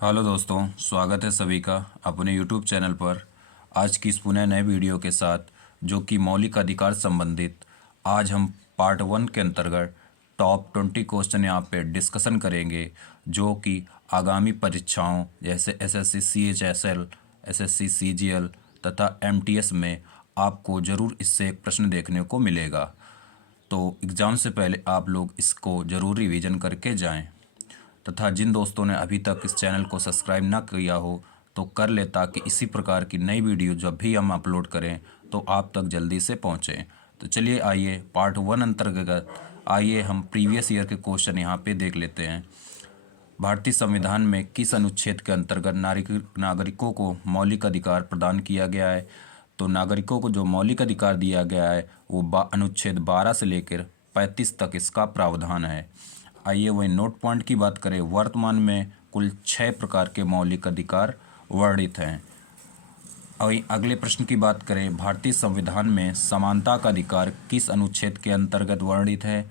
Hello दोस्तों, स्वागत है सभी का अपने यूट्यूब चैनल पर। आज की इस पुनः नए वीडियो के साथ जो कि मौलिक अधिकार संबंधित आज हम पार्ट 1 के अंतर्गत टॉप 20 क्वेश्चन यहाँ पे डिस्कशन करेंगे, जो कि आगामी परीक्षाओं जैसे एसएससी सीएचएसएल, एसएससी सीजीएल तथा एमटीएस में आपको ज़रूर इससे एक प्रश्न देखने को मिलेगा। तो एग्ज़ाम से पहले आप लोग इसको ज़रूर रिवीजन करके जाएं। तथा जिन दोस्तों ने अभी तक इस चैनल को सब्सक्राइब ना किया हो तो कर ले, ताकि इसी प्रकार की नई वीडियो जब भी हम अपलोड करें तो आप तक जल्दी से पहुँचें। तो चलिए आइए पार्ट 1 अंतर्गत आइए हम प्रीवियस ईयर के क्वेश्चन यहाँ पे देख लेते हैं। भारतीय संविधान में किस अनुच्छेद के अंतर्गत नागरिकों को मौलिक अधिकार प्रदान किया गया है? तो नागरिकों को जो मौलिक अधिकार दिया गया है वो अनुच्छेद 12 से लेकर 35 तक इसका प्रावधान है। आइए वही नोट पॉइंट की बात करें। वर्तमान में कुल 6 प्रकार के मौलिक अधिकार वर्णित हैं। वहीं अगले प्रश्न की बात करें, भारतीय संविधान में समानता का अधिकार किस अनुच्छेद के अंतर्गत वर्णित है?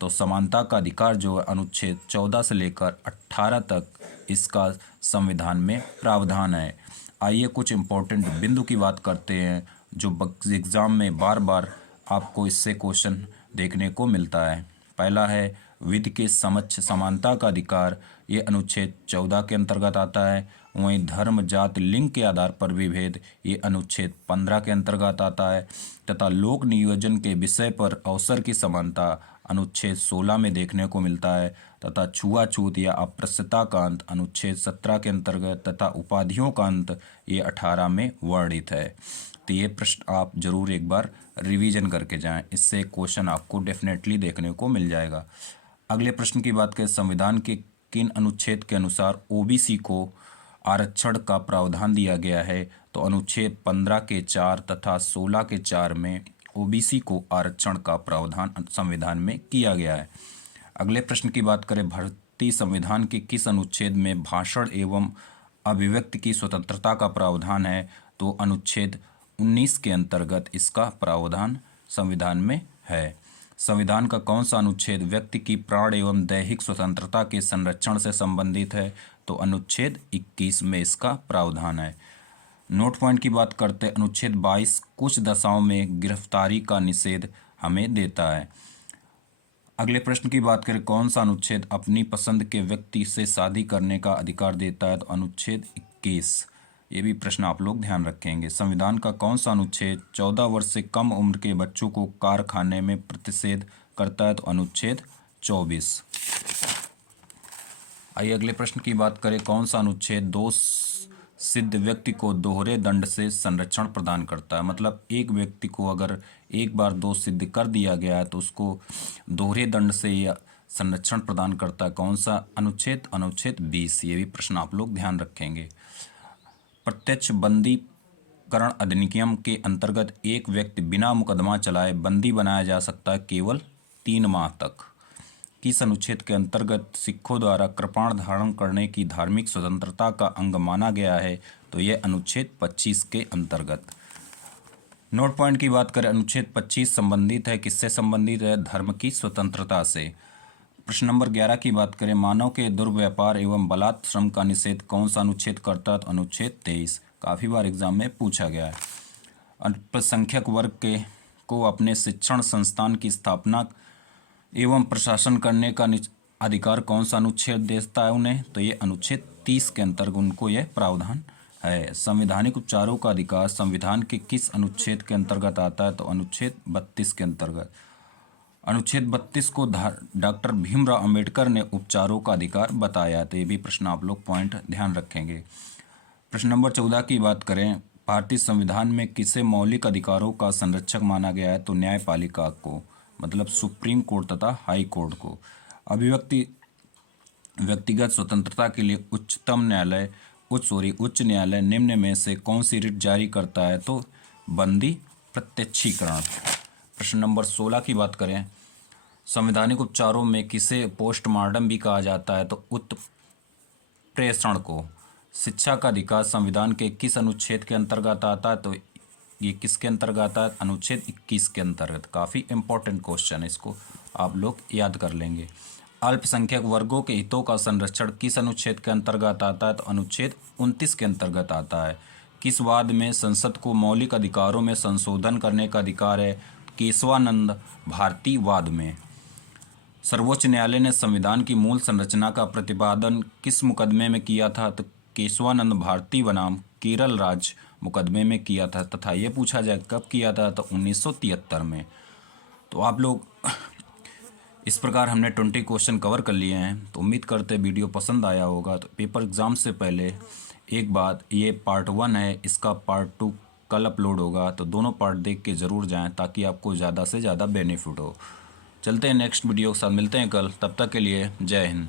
तो समानता का अधिकार जो है अनुच्छेद 14 से लेकर 18 तक इसका संविधान में प्रावधान है। आइए कुछ इम्पोर्टेंट बिंदु की बात करते हैं जो एग्ज़ाम में बार बार आपको इससे क्वेश्चन देखने को मिलता है। पहला है विधि के समक्ष समानता का अधिकार, ये अनुच्छेद 14 के अंतर्गत आता है। वहीं धर्म, जाति, लिंग के आधार पर विभेद, ये अनुच्छेद 15 के अंतर्गत आता है। तथा लोक नियोजन के विषय पर अवसर की समानता अनुच्छेद 16 में देखने को मिलता है। तथा छुआछूत या अस्पृश्यता का अंत अनुच्छेद 17 के अंतर्गत तथा उपाधियों का अंत ये 18 में वर्णित है। तो ये प्रश्न आप जरूर एक बार रिवीजन करके जाएं, इससे क्वेश्चन आपको डेफिनेटली देखने को मिल जाएगा। अगले प्रश्न की बात करें, संविधान के किन अनुच्छेद के अनुसार ओबीसी को आरक्षण का प्रावधान दिया गया है? तो अनुच्छेद 15 के 4 तथा 16 के 4 में ओबीसी को आरक्षण का प्रावधान संविधान में किया गया है। अगले प्रश्न की बात करें, भारतीय संविधान के किस अनुच्छेद में भाषण एवं अभिव्यक्ति की स्वतंत्रता का प्रावधान है? तो अनुच्छेद 19 के अंतर्गत इसका प्रावधान संविधान में है। संविधान का कौन सा अनुच्छेद व्यक्ति की प्राण एवं दैहिक स्वतंत्रता के संरक्षण से संबंधित है? तो अनुच्छेद 21 में इसका प्रावधान है। नोट पॉइंट की बात करते हैं, अनुच्छेद 22 कुछ दशाओं में गिरफ्तारी का निषेध हमें देता है। अगले प्रश्न की बात करें, कौन सा अनुच्छेद अपनी पसंद के व्यक्ति से शादी करने का अधिकार देता है? तो अनुच्छेद 21। ये भी प्रश्न आप लोग ध्यान रखेंगे। संविधान का कौन सा अनुच्छेद 14 वर्ष से कम उम्र के बच्चों को कारखाने में प्रतिषेध करता है? तो अनुच्छेद 24। आइए अगले प्रश्न की बात करें, कौन सा अनुच्छेद दोष सिद्ध व्यक्ति को दोहरे दंड से संरक्षण प्रदान करता है? मतलब एक व्यक्ति को अगर एक बार दोष सिद्ध कर दिया गया है तो उसको दोहरे दंड से या संरक्षण प्रदान करता है। कौन सा अनुच्छेद? अनुच्छेद 20। ये भी प्रश्न आप लोग ध्यान रखेंगे। प्रत्यक्ष बंदीकरण अधिनियम के अंतर्गत एक व्यक्ति बिना मुकदमा चलाए बंदी बनाया जा सकता है केवल 3 माह तक। किस अनुच्छेद के अंतर्गत सिखों द्वारा कृपाण धारण करने की धार्मिक स्वतंत्रता का अंग माना गया है? तो यह अनुच्छेद 25 के अंतर्गत। नोट पॉइंट की बात करें, अनुच्छेद 25 संबंधित है किससे संबंधित है? धर्म की स्वतंत्रता से। प्रश्न नंबर 11 की बात करें, मानव के दुर्व्यापार एवं बलात् श्रम का निषेध कौन सा अनुच्छेद करता है? तो अनुच्छेद 23। काफ़ी बार एग्जाम में पूछा गया है। अल्पसंख्यक वर्ग के को अपने शिक्षण संस्थान की स्थापना एवं प्रशासन करने का अधिकार कौन सा अनुच्छेद देता है उन्हें? तो ये अनुच्छेद 30 के अंतर्गत उनको यह प्रावधान है। संवैधानिक उपचारों का अधिकार संविधान के किस अनुच्छेद के अंतर्गत आता है? तो अनुच्छेद 32 के अंतर्गत। अनुच्छेद 32 को डॉक्टर भीमराव अंबेडकर ने उपचारों का अधिकार बताया। तो ये भी प्रश्न आप लोग पॉइंट ध्यान रखेंगे। प्रश्न नंबर 14 की बात करें, भारतीय संविधान में किसे मौलिक अधिकारों का संरक्षक माना गया है? तो न्यायपालिका को, मतलब सुप्रीम कोर्ट तथा हाई कोर्ट को। अभिव्यक्ति व्यक्तिगत स्वतंत्रता के लिए उच्च न्यायालय निम्न में से कौन सी रिट जारी करता है? तो बंदी प्रत्यक्षीकरण। प्रश्न नंबर 16 की बात करें, संवैधानिक उपचारों में किसे पोस्टमार्टम भी कहा जाता है? तो उत्प्रेषण को। शिक्षा का अधिकार संविधान के किस अनुच्छेद के अंतर्गत आता है? तो ये किसके अंतर्गत आता है? अनुच्छेद 21 के अंतर्गत। काफ़ी इंपॉर्टेंट क्वेश्चन है, इसको आप लोग याद कर लेंगे। अल्पसंख्यक वर्गों के हितों का संरक्षण किस अनुच्छेद के अंतर्गत आता है? तो अनुच्छेद 29 के अंतर्गत आता है। किस वाद में संसद को मौलिक अधिकारों में संशोधन करने का अधिकार है? केशवानंद भारती वाद में। सर्वोच्च न्यायालय ने संविधान की मूल संरचना का प्रतिपादन किस मुकदमे में किया था? तो केशवानंद भारती बनाम केरल राज्य मुकदमे में किया था। तथा ये पूछा जाए कब किया था? तो 1973 में। तो आप लोग इस प्रकार हमने 20 क्वेश्चन कवर कर लिए हैं। तो उम्मीद करते वीडियो पसंद आया होगा। तो पेपर एग्ज़ाम से पहले एक बात, ये पार्ट 1 है, इसका पार्ट 2 कल अपलोड होगा। तो दोनों पार्ट देख के ज़रूर जाएं ताकि आपको ज़्यादा से ज़्यादा बेनिफिट हो। चलते हैं नेक्स्ट वीडियो के साथ, मिलते हैं कल। तब तक के लिए जय हिंद।